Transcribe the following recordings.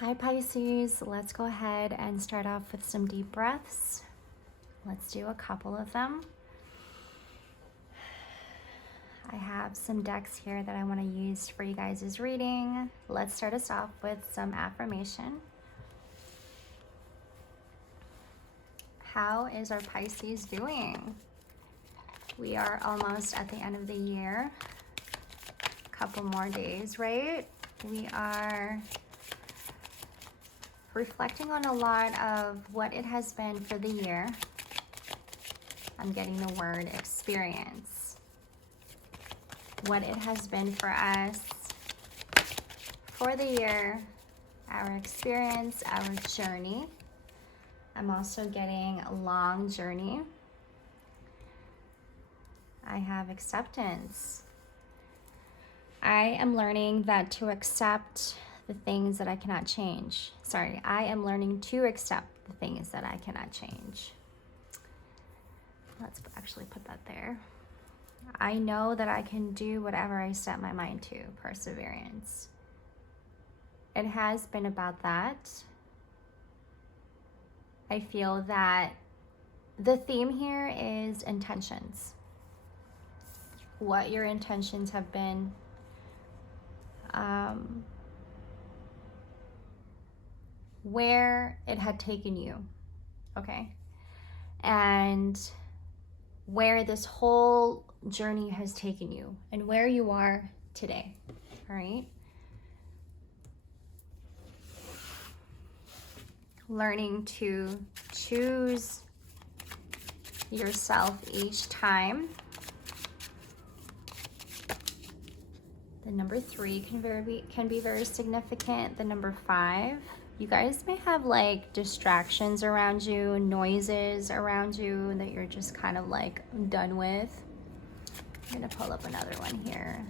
Hi Pisces, let's go ahead and start off with some deep breaths. Let's do a couple of them. I have some decks here that I want to use for you guys' reading. Let's start us off with some affirmation. How is our Pisces doing? We are almost at the end of the year. A couple more days, right? We are reflecting on a lot of what it has been for the year. I'm getting the word experience. What it has been for us for the year, our experience, our journey. I'm also getting a long journey. I have acceptance. I am learning that to accept the things that I cannot change. Sorry, I am learning to accept the things that I cannot change. Let's actually put that there. I know that I can do whatever I set my mind to. Perseverance. It has been about that. I feel that the theme here is intentions. What your intentions have been. Where it had taken you, okay? And where this whole journey has taken you and where you are today, all right? Learning to choose yourself each time. The number 3 can be very significant. The number 5, you guys may have like distractions around you, noises around you that you're just kind of like done with. I'm gonna pull up another one here.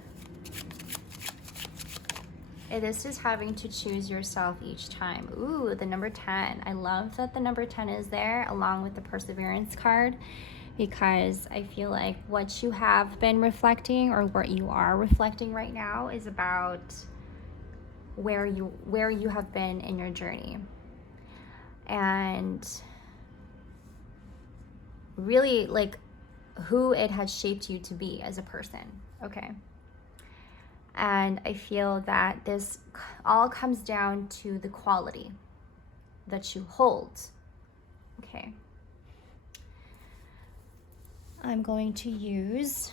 This is having to choose yourself each time. Ooh, the number 10. I love that the number 10 is there along with the perseverance card, because I feel like what you have been reflecting or what you are reflecting right now is about where you have been in your journey. And really like who it has shaped you to be as a person, okay? And I feel that this all comes down to the quality that you hold, okay? I'm going to use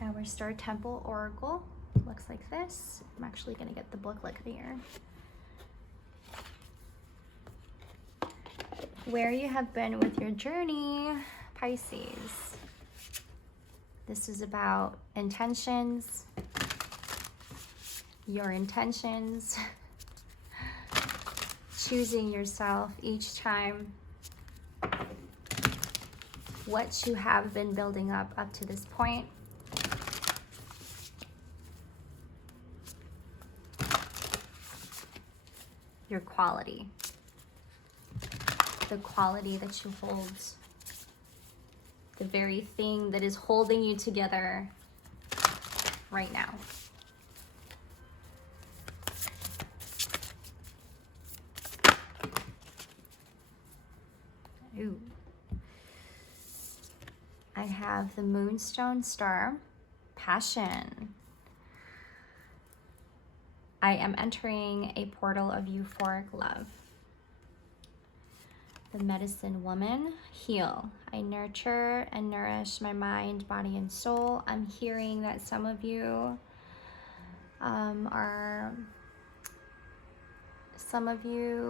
our Star Temple Oracle. Looks like this. I'm actually going to get the booklet here. Where you have been with your journey, Pisces. This is about intentions, your intentions, choosing yourself each time, what you have been building up to this point. Your quality, the quality that you hold, the very thing that is holding you together right now. Ooh. I have the Moonstone Star, passion. I am entering a portal of euphoric love. The Medicine Woman, heal. I nurture and nourish my mind, body, and soul. I'm hearing that some of you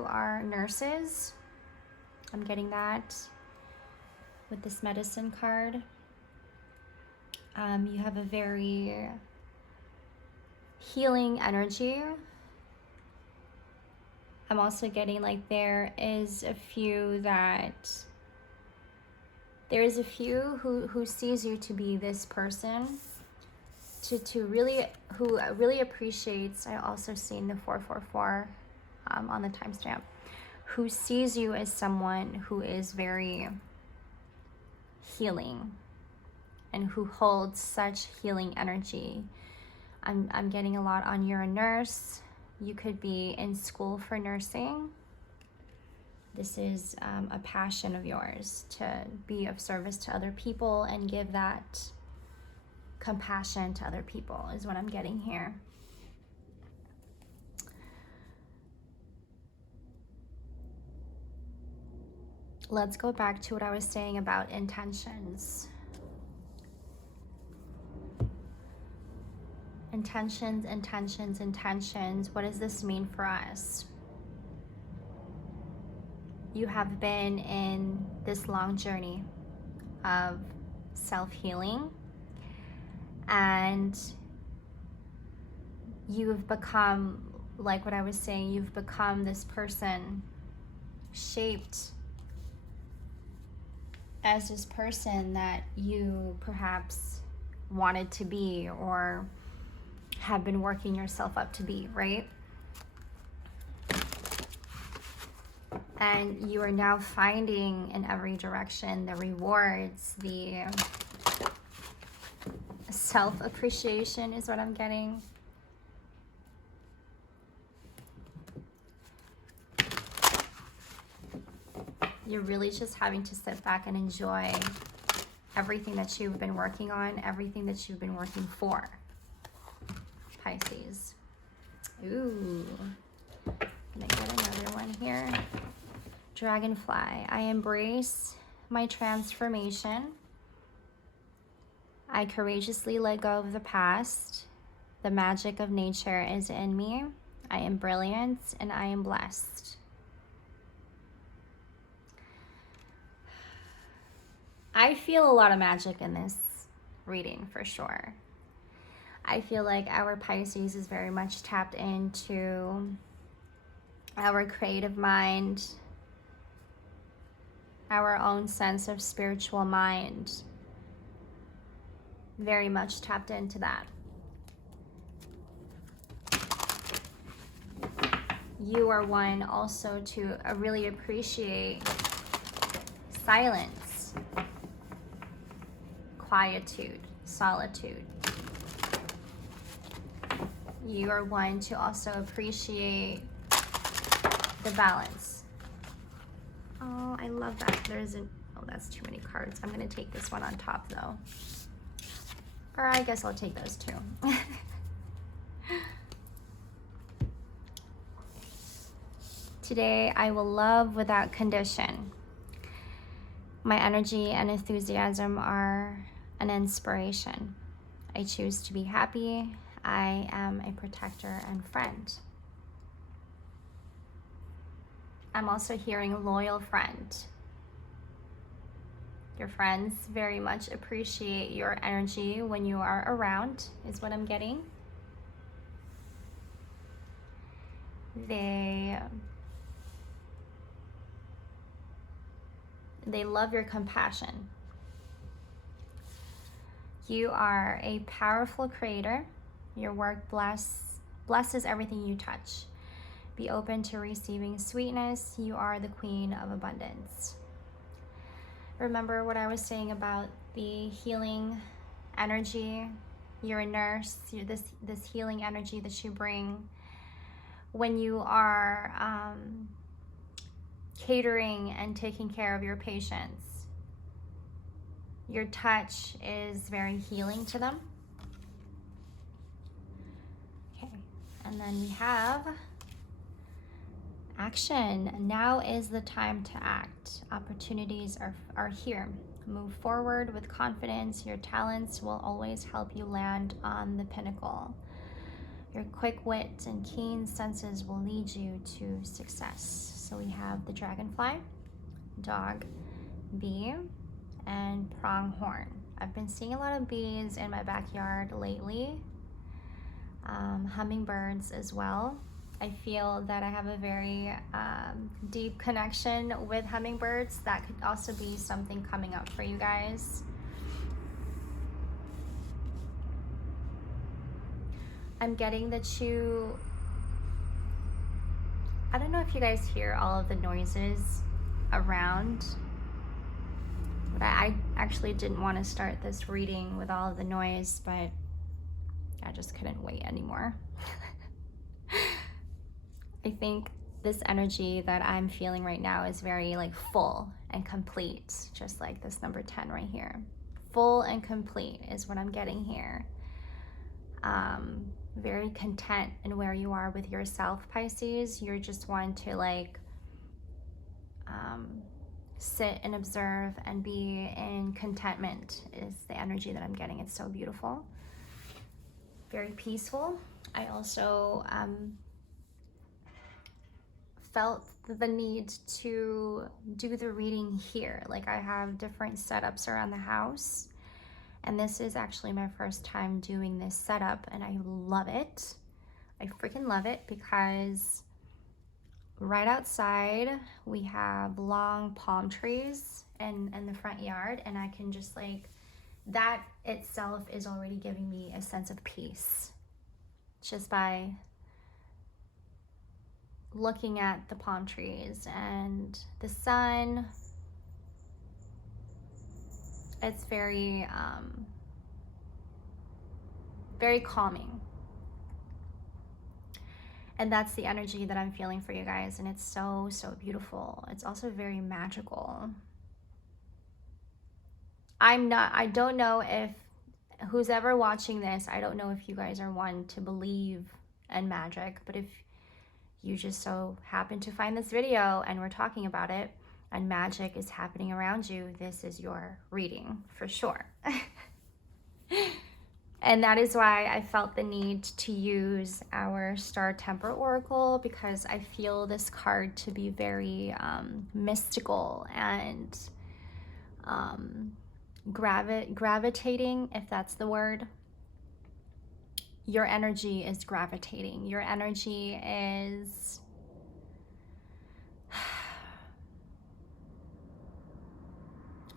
are nurses. I'm getting that with this Medicine card. You have a very healing energy. I'm also getting like there is a few who sees you to be this person, who really appreciates. I also seen the 444 on the timestamp, who sees you as someone who is very healing and who holds such healing energy. I'm getting a lot on you're a nurse, You could be in school for nursing. This is a passion of yours to be of service to other people and give that compassion to other people is what I'm getting here. Let's go back to what I was saying about intentions. Intentions, intentions, intentions. What does this mean for us? You have been in this long journey of self-healing, and you've become, like what I was saying, you've become this person shaped as this person that you perhaps wanted to be or have been working yourself up to be, right? And you are now finding in every direction the rewards, the self-appreciation is what I'm getting. You're really just having to sit back and enjoy everything that you've been working on, everything that you've been working for, Pisces. Ooh, can I get another one here? Dragonfly. I embrace my transformation. I courageously let go of the past. The magic of nature is in me. I am brilliant and I am blessed. I feel a lot of magic in this reading for sure. I feel like our Pisces is very much tapped into our creative mind, our own sense of spiritual mind. Very much tapped into that. You are one also to really appreciate silence, quietude, solitude. You are one to also appreciate the balance. Oh, I love that. Oh, that's too many cards. I'm gonna take this one on top though. Or I guess I'll take those two. Today, I will love without condition. My energy and enthusiasm are an inspiration. I choose to be happy. I am a protector and friend. I'm also hearing loyal friend. Your friends very much appreciate your energy when you are around, is what I'm getting. They love your compassion. You are a powerful creator. Your work blesses everything you touch. Be open to receiving sweetness. You are the queen of abundance. Remember what I was saying about the healing energy. You're a nurse. You're this healing energy that you bring when you are catering and taking care of your patients. Your touch is very healing to them. Okay, and then we have action. Now is the time to act. Opportunities are here. Move forward with confidence. Your talents will always help you land on the pinnacle. Your quick wit and keen senses will lead you to success. So we have the dragonfly, dog, bee, and pronghorn. I've been seeing a lot of bees in my backyard lately. Hummingbirds as well. I feel that I have a very deep connection with hummingbirds. That could also be something coming up for you guys. I'm getting that I don't know if you guys hear all of the noises around, but I actually didn't want to start this reading with all of the noise, but I just couldn't wait anymore. I think this energy that I'm feeling right now is very like full and complete, just like this number 10 right here. Full and complete is what I'm getting here. Very content in where you are with yourself, Pisces. You're just one to like sit and observe and be in contentment is the energy that I'm getting. It's so beautiful. Very peaceful. I also felt the need to do the reading here. Like I have different setups around the house, and this is actually my first time doing this setup, and I love it. I freaking love it because right outside we have long palm trees in the front yard, and I can just like, that itself is already giving me a sense of peace just by looking at the palm trees and the sun. It's very very calming, and that's the energy that I'm feeling for you guys, and it's so beautiful. It's also very magical. I don't know if who's ever watching this, I don't know if you guys are one to believe in magic, but if you just so happen to find this video and we're talking about it and magic is happening around you, this is your reading for sure. And that is why I felt the need to use our Star Temper Oracle, because I feel this card to be very mystical and gravitating, if that's the word. Your energy is gravitating. Your energy is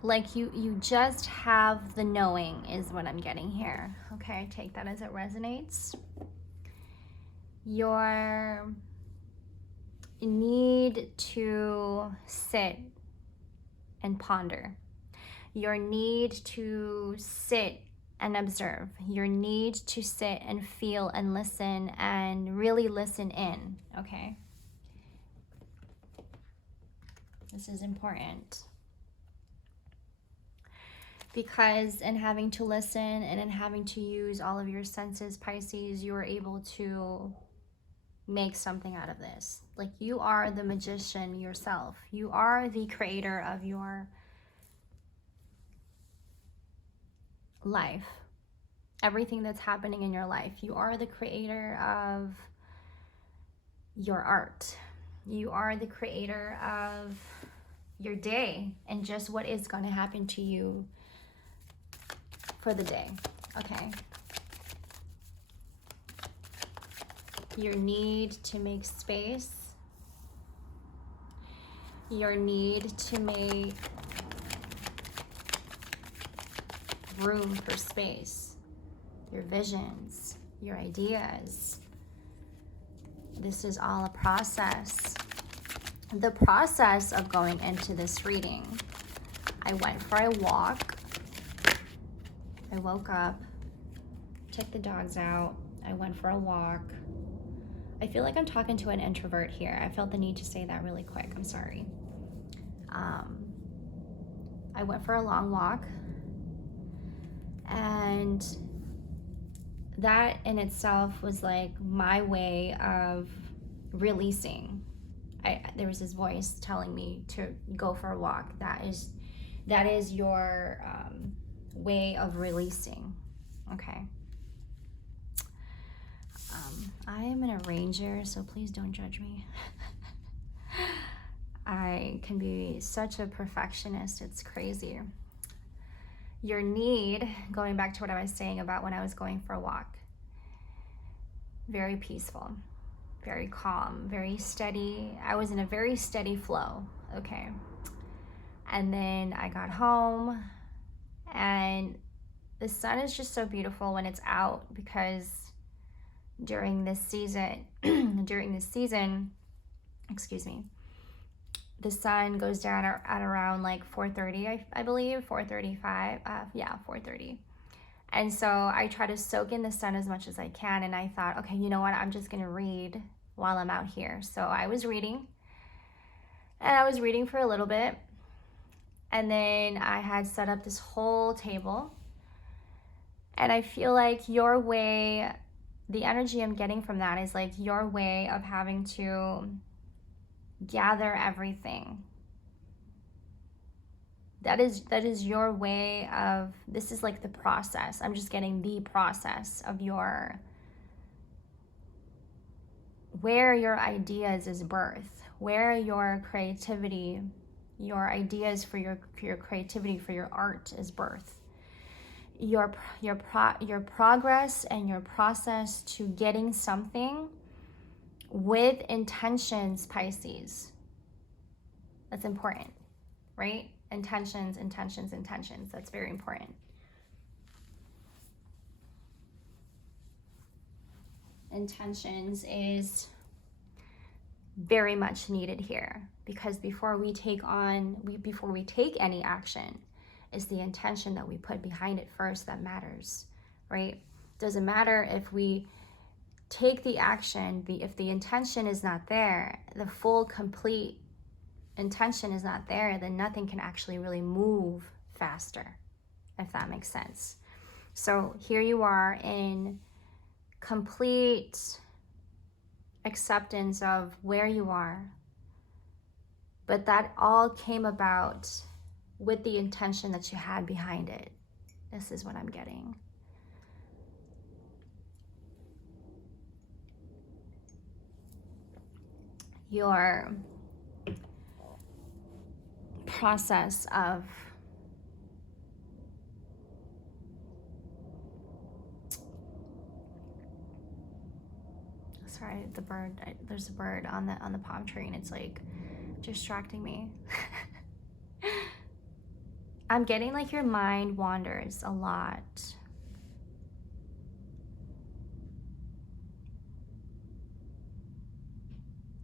like you just have the knowing is what I'm getting here. Okay, take that as it resonates. Your need to sit and ponder. Your need to sit and observe. Your need to sit and feel and listen and really listen in, okay? This is important. Because in having to listen and in having to use all of your senses, Pisces, you are able to make something out of this. Like, you are the magician yourself. You are the creator of your life. Everything that's happening in your life. You are the creator of your art. You are the creator of your day and just what is going to happen to you for the day, okay? Your need to make space. Your need to make room for space. Your visions, your ideas. This is all a process. The process of going into this reading, I went for a walk. I woke up, took the dogs out. I went for a walk. I feel like I'm talking to an introvert here. I felt the need to say that really quick. I'm sorry. I went for a long walk, and that in itself was like my way of releasing. There was this voice telling me to go for a walk. That is your way of releasing, okay? I am an arranger, so please don't judge me. I can be such a perfectionist, it's crazy. Your need, going back to what I was saying about when I was going for a walk, very peaceful, very calm, very steady. I was in a very steady flow, okay? And then I got home, and the sun is just so beautiful when it's out, because during this season, excuse me, the sun goes down at around like 4:30, I believe, 4:35, yeah, 4:30. And so I try to soak in the sun as much as I can, and I thought, okay, you know what, I'm just gonna read while I'm out here. So I was reading, and I was reading for a little bit, and then I had set up this whole table, and I feel like your way, the energy I'm getting from that is like your way of having to gather everything. That is your way of, this is like the process. I'm just getting the process of your, where your ideas is birth, where your creativity, your ideas for your creativity, for your art is birth. Your progress and your process to getting something with intentions, Pisces. That's important, right? Intentions, intentions, intentions. That's very important. Intentions is very much needed here, because before we take any action, it's the intention that we put behind it first that matters, right? Doesn't matter if we take the action, if the intention is not there, the full, complete intention is not there, then nothing can actually really move faster, if that makes sense. So here you are in complete acceptance of where you are, but that all came about with the intention that you had behind it. This is what I'm getting. Your process of sorry, the bird, there's a bird on the palm tree, and it's like distracting me. I'm getting like your mind wanders a lot.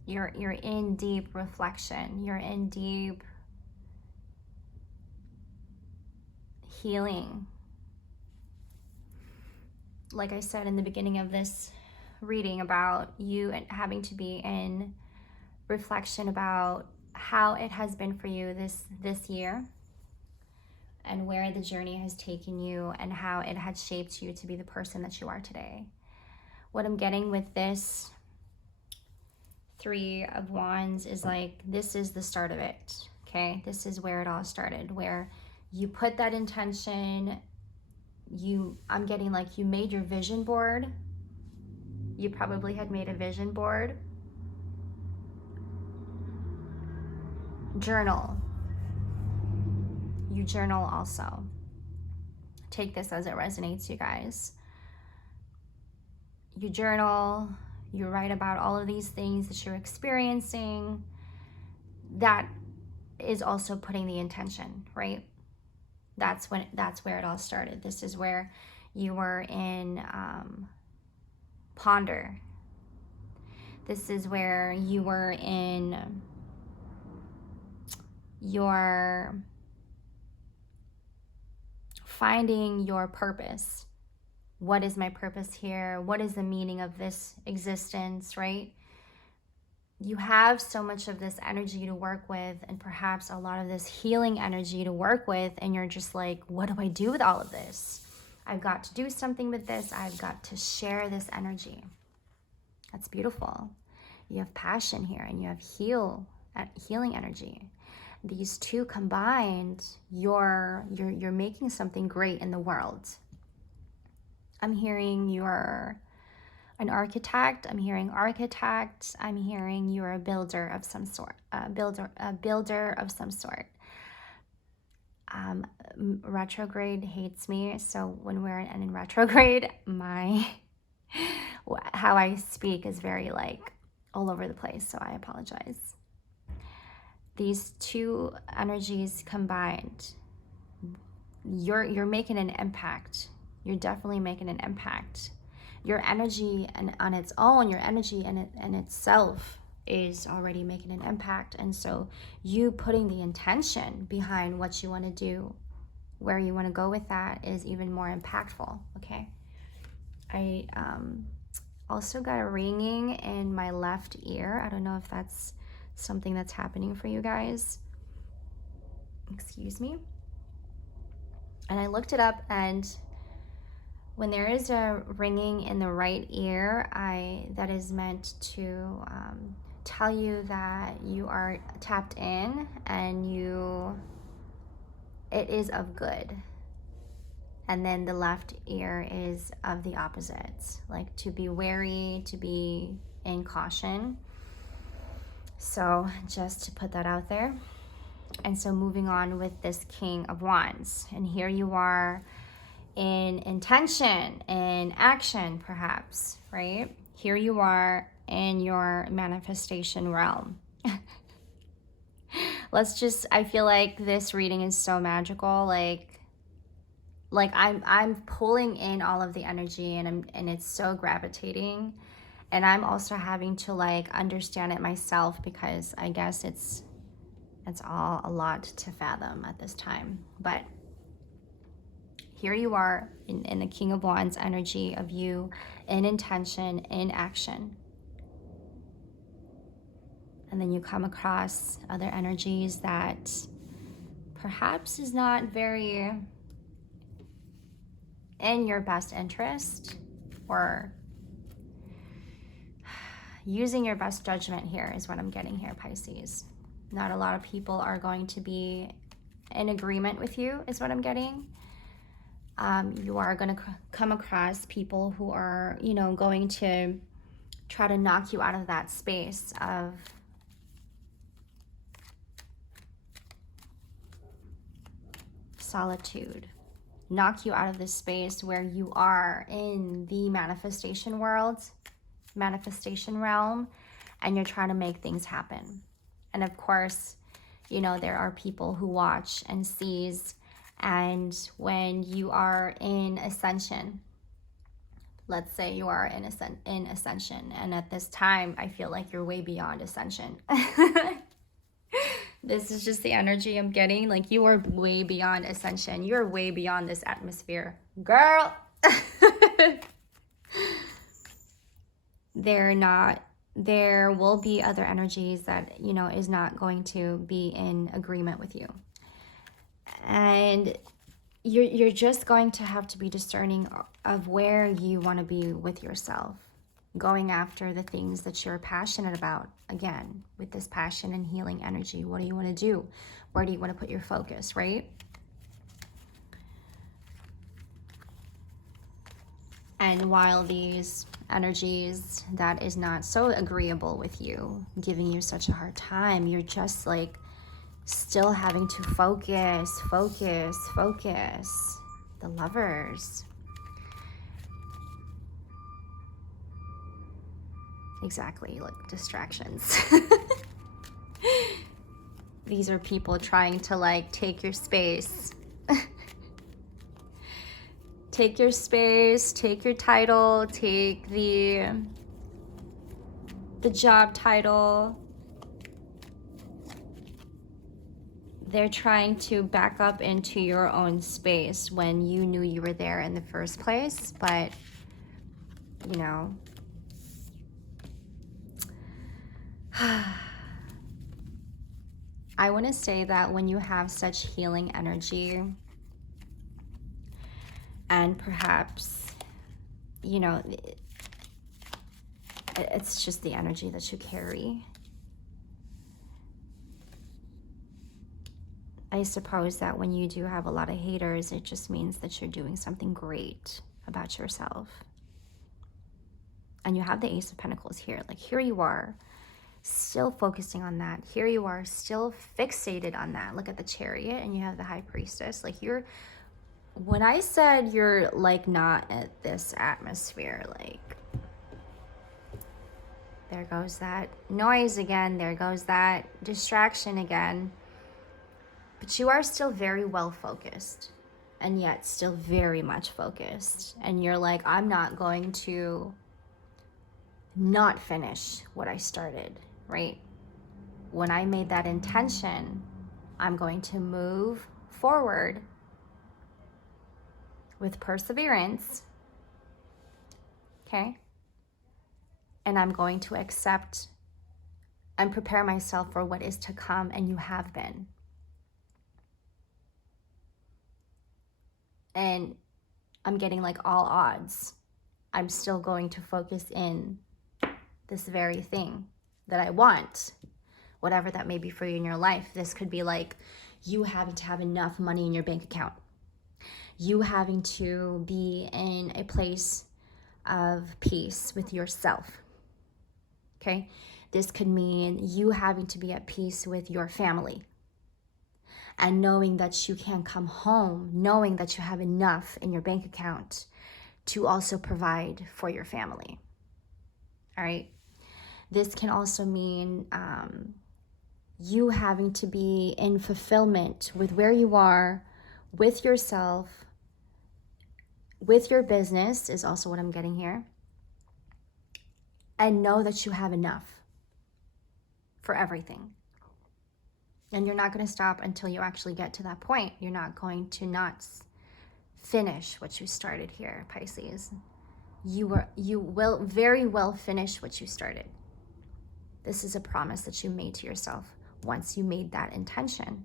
You're in deep reflection. You're in deep healing. Like I said in the beginning of this reading about you and having to be in reflection about how it has been for you this year, and where the journey has taken you, and how it had shaped you to be the person that you are today. What I'm getting with this Three of Wands is like, this is the start of it, okay? This is where it all started, where you put that intention, I'm getting like you made your vision board. You probably had made a vision board. Journal. You journal also. Take this as it resonates, you guys. You journal, you write about all of these things that you're experiencing. That is also putting the intention, right? That's where it all started. This is where you were in ponder. This is where you were in your finding your purpose. What is my purpose here? What is the meaning of this existence, right? You have so much of this energy to work with, and perhaps a lot of this healing energy to work with, and you're just like, what do I do with all of this? I've got to do something with this. I've got to share this energy. That's beautiful. You have passion here, and you have healing energy. These two combined, you're making something great in the world. I'm hearing you're an architect. I'm hearing architect. I'm hearing you're a builder of some sort. A builder of some sort. Retrograde hates me, so when we're in retrograde, how I speak is very like all over the place, so I apologize. These two energies combined, you're making an impact. You're definitely making an impact. Your energy and on its own, your energy and itself is already making an impact. And so you putting the intention behind what you want to do, where you want to go with that, is even more impactful, okay? I also got a ringing in my left ear. I don't know if that's something that's happening for you guys. Excuse me. And I looked it up, and when there is a ringing in the right ear, that is meant to tell you that you are tapped in and it is of good. And then the left ear is of the opposite, like to be wary, to be in caution. So just to put that out there. And so moving on with this King of Wands, and here you are in intention, in action perhaps, right? Here you are in your manifestation realm. I feel like this reading is so magical, like I'm pulling in all of the energy, and it's so gravitating, and I'm also having to like understand it myself, because I guess it's all a lot to fathom at this time. But here you are in the King of Wands energy of you in intention, in action. And then you come across other energies that perhaps is not very in your best interest, or using your best judgment here is what I'm getting here, Pisces. Not a lot of people are going to be in agreement with you is what I'm getting. You are going to come across people who are, going to try to knock you out of that space of solitude, knock you out of this space where you are in the manifestation realm, and you're trying to make things happen. And of course, there are people who watch and sees. And when you are in ascension, let's say you are in ascension, and at this time, I feel like you're way beyond ascension. This is just the energy I'm getting. Like, you are way beyond ascension. You're way beyond this atmosphere. Girl! There will be other energies that, is not going to be in agreement with you. And you're just going to have to be discerning of where you want to be with yourself, going after the things that you're passionate about. Again, with this passion and healing energy, what do you want to do? Where do you want to put your focus, right? And while these energies that is not so agreeable with you, giving you such a hard time, you're just like still having to focus. The Lovers. Exactly, like distractions. These are people trying to like take your space. Take your space, take your title, take the job title. They're trying to back up into your own space when you knew you were there in the first place. But, I want to say that when you have such healing energy, and perhaps, it's just the energy that you carry. I suppose that when you do have a lot of haters, it just means that you're doing something great about yourself. And you have the Ace of Pentacles here. Like, here you are, still focusing on that. Here you are, still fixated on that. Look at the Chariot, and you have the High Priestess. Like, when I said you're, like, not at this atmosphere, like, there goes that noise again. There goes that distraction again. But you are still very well focused, and yet still very much focused. And you're like, I'm not going to not finish what I started, right? When I made that intention, I'm going to move forward with perseverance, okay? and I'm going to accept and prepare myself for what is to come, and you have been. And I'm getting like all odds, I'm still going to focus in this very thing that I want, whatever that may be for you in your life. This could be like you having to have enough money in your bank account, you having to be in a place of peace with yourself. Okay? This could mean you having to be at peace with your family and knowing that you can come home, knowing that you have enough in your bank account to also provide for your family. All right? This can also mean you having to be in fulfillment with where you are, with yourself, with your business is also what I'm getting here. And know that you have enough for everything. And you're not going to stop until you actually get to that point. You're not going to not finish what you started here, Pisces. You will very well finish what you started. This is a promise that you made to yourself once you made that intention.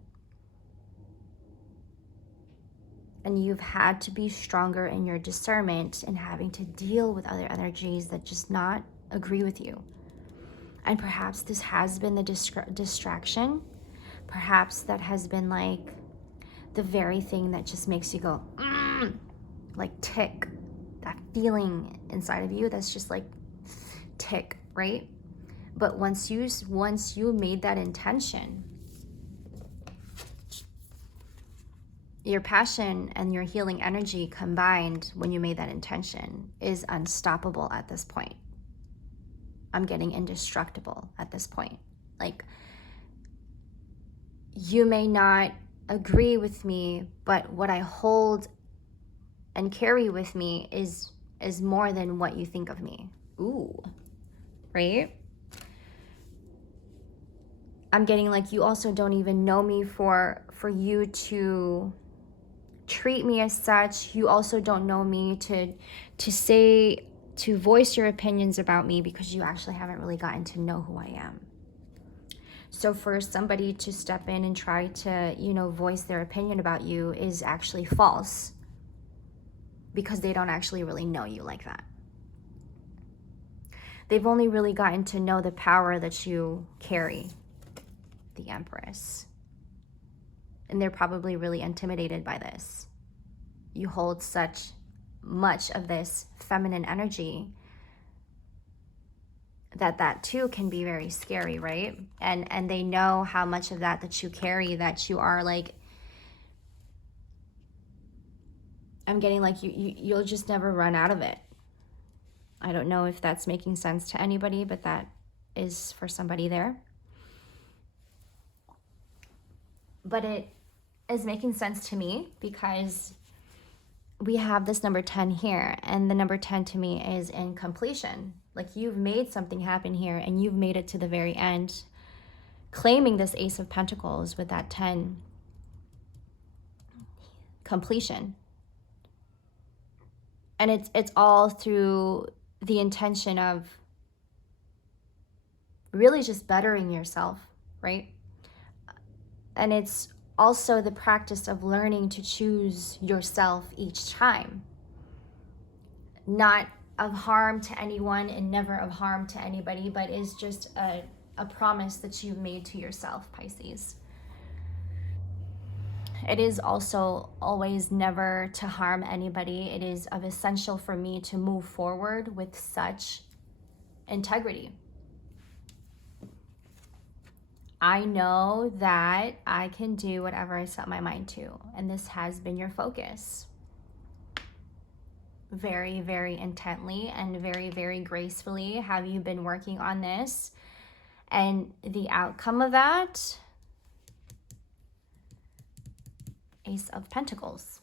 And you've had to be stronger in your discernment and having to deal with other energies that just not agree with you. And perhaps this has been the distraction. Perhaps that has been like the very thing that just makes you go, like tick. That feeling inside of you that's just like tick, right? But once you made that intention, your passion and your healing energy combined when you made that intention is unstoppable at this point. I'm getting indestructible at this point. Like, you may not agree with me, but what I hold and carry with me is more than what you think of me. Ooh, right? I'm getting like you also don't even know me for you to treat me as such. You also don't know me to voice your opinions about me because you actually haven't really gotten to know who I am. So for somebody to step in and try to, voice their opinion about you is actually false because they don't actually really know you like that. They've only really gotten to know the power that you carry, the Empress. And they're probably really intimidated by this. You hold such much of this feminine energy that too can be very scary, right? And they know how much of that you carry, that you are like, I'm getting like you'll just never run out of it. I don't know if that's making sense to anybody, but that is for somebody there. But it is making sense to me because we have this number 10 here, and the number 10 to me is in completion. Like, you've made something happen here and you've made it to the very end, claiming this Ace of Pentacles with that 10. Completion. And it's all through the intention of really just bettering yourself, right? And it's also the practice of learning to choose yourself each time. Not of harm to anyone and never of harm to anybody, but is just a promise that you've made to yourself, Pisces. It is also always never to harm anybody. It is of essential for me to move forward with such integrity. I know that I can do whatever I set my mind to, and this has been your focus. Very, very intently and very, very gracefully have you been working on this, and the outcome of that, Ace of Pentacles.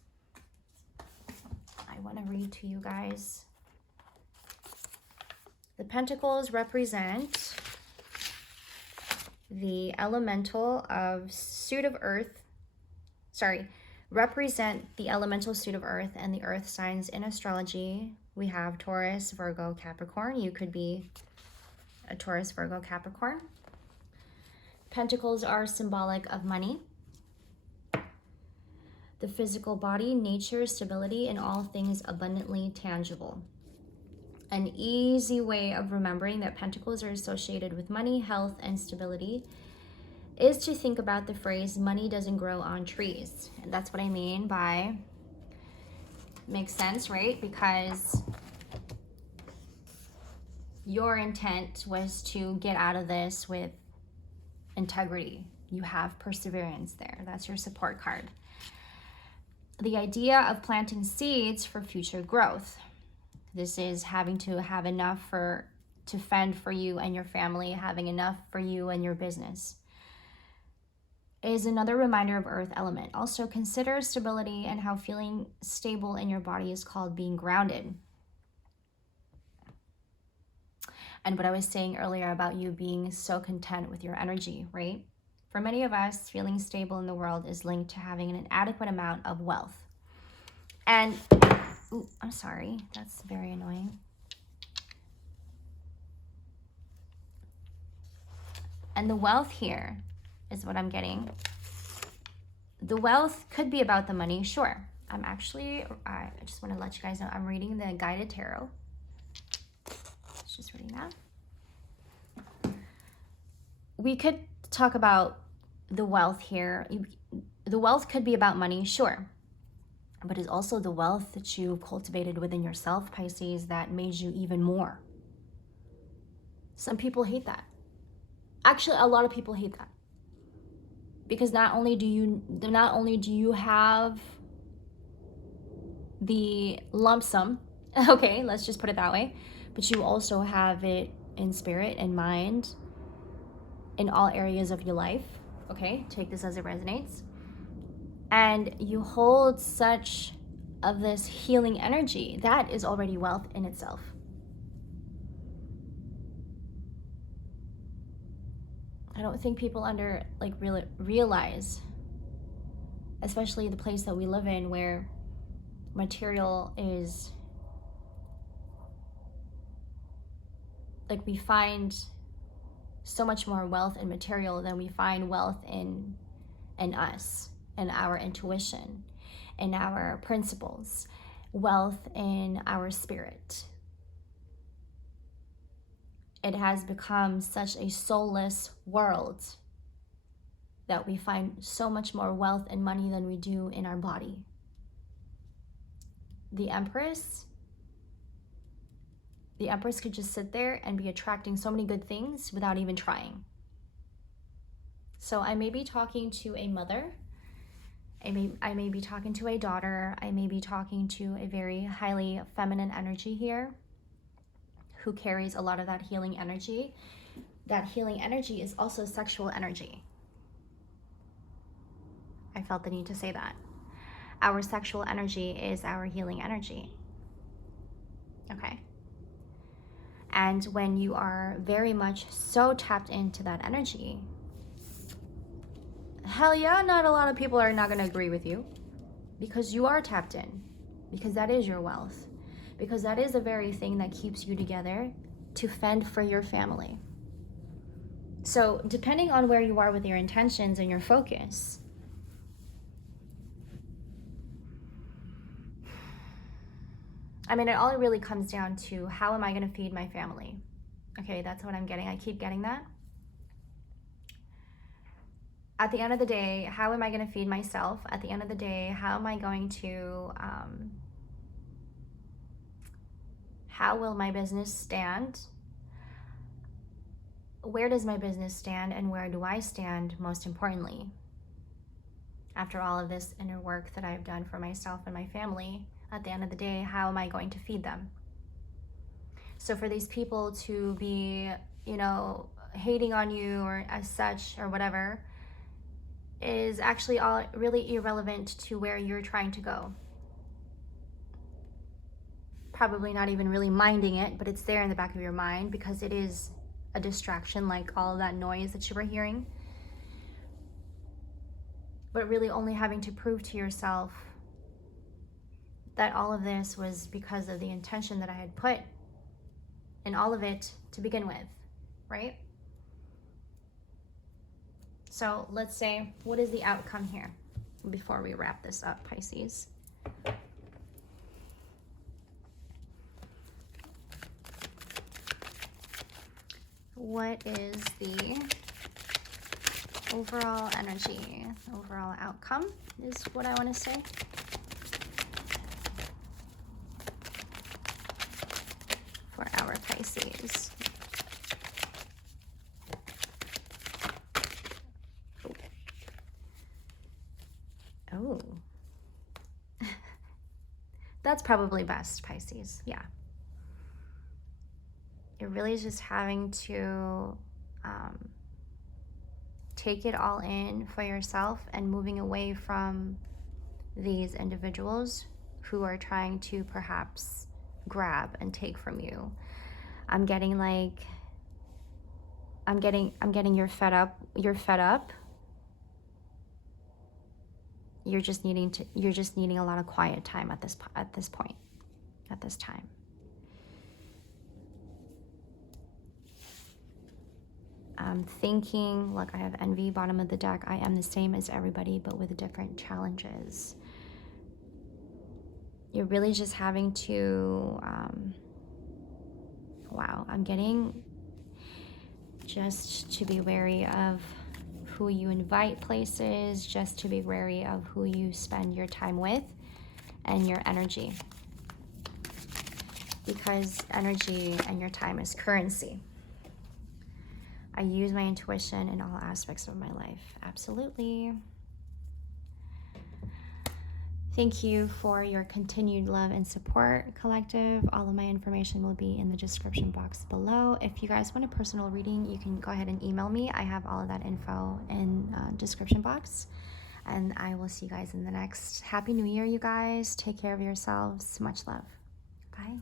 I want to read to you guys. The Pentacles represent the elemental of suit of earth, represent the elemental suit of earth and the earth signs in astrology. We have Taurus, Virgo, Capricorn. You could be a Taurus, Virgo, Capricorn. Pentacles are symbolic of money, the physical body, nature, stability, and all things abundantly tangible. An easy way of remembering that pentacles are associated with money, health, and stability is to think about the phrase, money doesn't grow on trees. And that's what I mean by, makes sense, right? Because your intent was to get out of this with integrity. You have perseverance there. That's your support card. The idea of planting seeds for future growth. This is having to have enough to fend for you and your family, having enough for you and your business. Is another reminder of earth element. Also consider stability and how feeling stable in your body is called being grounded. And what I was saying earlier about you being so content with your energy, right? For many of us, feeling stable in the world is linked to having an adequate amount of wealth. And, ooh, I'm sorry, that's very annoying. And the wealth here is what I'm getting. The wealth could be about the money, sure. I just want to let you guys know, I'm reading the guided tarot. Just reading that. We could talk about the wealth here. The wealth could be about money, sure. But it's also the wealth that you cultivated within yourself, Pisces, that made you even more. Some people hate that. Actually, a lot of people hate that. Because not only do you have the lump sum, okay, let's just put it that way, but you also have it in spirit and mind in all areas of your life, okay? Take this as it resonates. And you hold such of this healing energy. That is already wealth in itself. I don't think people realize, especially the place that we live in where material is, like, we find so much more wealth in material than we find wealth in us, in our intuition, in our principles, wealth in our spirit. It has become such a soulless world that we find so much more wealth and money than we do in our body. The Empress could just sit there and be attracting so many good things without even trying. So I may be talking to a mother, I may be talking to a daughter, I may be talking to a very highly feminine energy here who carries a lot of that healing energy. That healing energy is also sexual energy. I felt the need to say that. Our sexual energy is our healing energy. Okay. And when you are very much so tapped into that energy, hell yeah, not a lot of people are not going to agree with you, because you are tapped in, because that is your wealth, because that is the very thing that keeps you together to fend for your family. So depending on where you are with your intentions and your focus, I mean, it all really comes down to, how am I going to feed my family? Okay, that's what I'm getting. I keep getting that. At the end of the day, how am I going to feed myself? At the end of the day, how am I going to, how will my business stand? Where does my business stand, and where do I stand, most importantly? After all of this inner work that I've done for myself and my family, at the end of the day, how am I going to feed them? So for these people to be, hating on you or as such or whatever, is actually all really irrelevant to where you're trying to go. Probably not even really minding it, but it's there in the back of your mind because it is a distraction, like all of that noise that you were hearing. But really only having to prove to yourself that all of this was because of the intention that I had put in all of it to begin with. right? So let's say, what is the outcome here before we wrap this up, Pisces? What is the overall energy, overall outcome is what I want to say. For our Pisces. Oh. That's probably best, Pisces. Yeah. You're really just having to take it all in for yourself and moving away from these individuals who are trying to perhaps grab and take from you. I'm getting like, I'm getting you're fed up. You're fed up. You're just needing a lot of quiet time at this point, at this time. I'm thinking, look, I have envy, bottom of the deck. I am the same as everybody, but with different challenges. You're really just having to, wow, I'm getting just to be wary of who you invite places, just to be wary of who you spend your time with and your energy. Because energy and your time is currency. I use my intuition in all aspects of my life. Absolutely. Thank you for your continued love and support, collective. All of my information will be in the description box below. If you guys want a personal reading, you can go ahead and email me. I have all of that info in description box. And I will see you guys in the next. Happy New Year, you guys. Take care of yourselves. Much love. Bye.